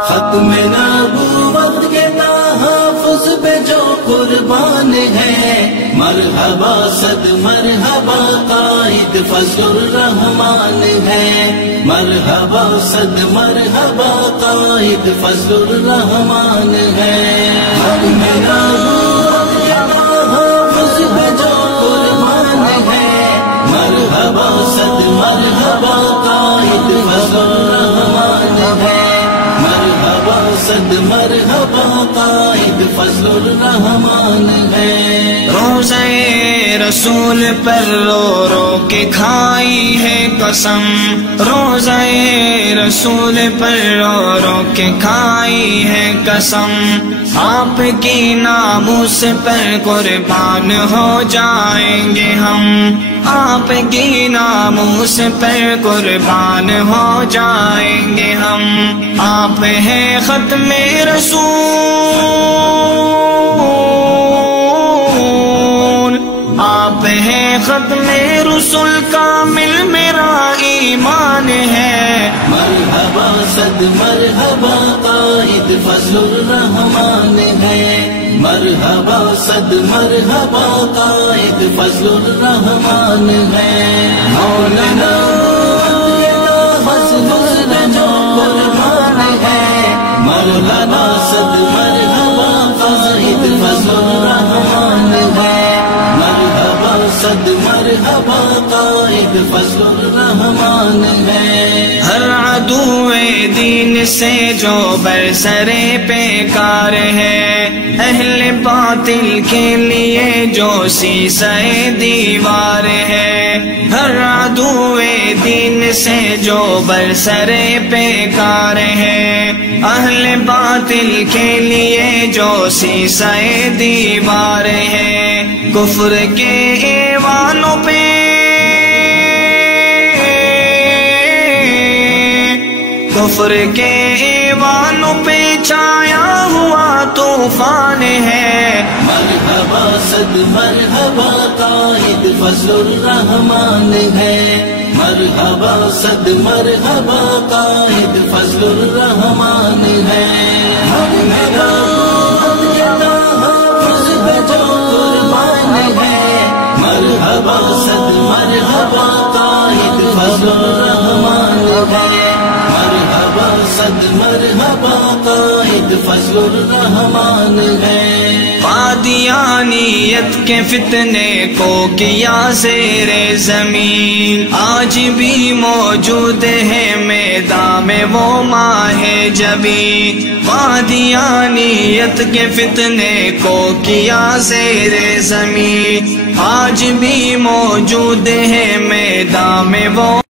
ختم نبوت کے تحفظ پہ جو قربان ہے، مرحبا صد مرحبا قائد فضل الرحمان ہے، مرحبا صد مرحبا قائد فضل الرحمان ہے۔ ختم نبوت کے تحفظ پہ جو قربان ہے، مرحبا صد مرحبا قائد فضل الرحمان ہے، مرحبا صد مرحبا قائد فضل الرحمان ہے۔ روزہ رسول پر رو رو کے کھائی ہے قسم، روزہ رسول پر رو رو کے کھائی ہے قسم، آپ کی ناموس پر قربان ہو جائیں گے ہم، آپ کی ناموس پر قربان ہو جائیں گے ہم۔ آپ ہیں ختم رسول، آپ ہیں ختم رسول، کامل میرا ایمان ہے۔ مرحبا صد مرحبا قائد فضل الرحمان ہے، مرحبا صد مرحبا قائد فضل الرحمان ہے۔ مولانا فضل جو قربان ہے، مولانا صد مرحبا قائد فضل الرحمان ہے، مرحبا صد مرحبا قائد فضل الرحمان ہے۔ ہر عدو دین سے جو برسرے پیکار ہے، اہل باطل کے لیے جو سیسے دیوار ہے، ہر عدو دین سے جو برسرے پیکار ہے، اہل باطل کے لیے جو سیسے دیوار ہے، کفر کے ایوانوں پہ کفر کے ایوانوں پہ چھایا ہوا طوفان ہے۔ مرحبا صد مرحبا قائد فضل الرحمان ہے، مرحبا صد مرحبا قائد فضل الرحمان ہے۔ مرحبا جو قربان ہے، مرحبا صد مرحبا قائد فضل الرحمان ہے، مرحبا صد مرحبا قائد فضل الرحمان ہے۔ قادیانیت کے فتنے کو کیا زیر زمین، آج بھی موجود ہے میدان میں وہ ماہ جبین، قادیانیت کے فتنے کو کیا زیر زمین، آج بھی موجود ہے میدان میں وہ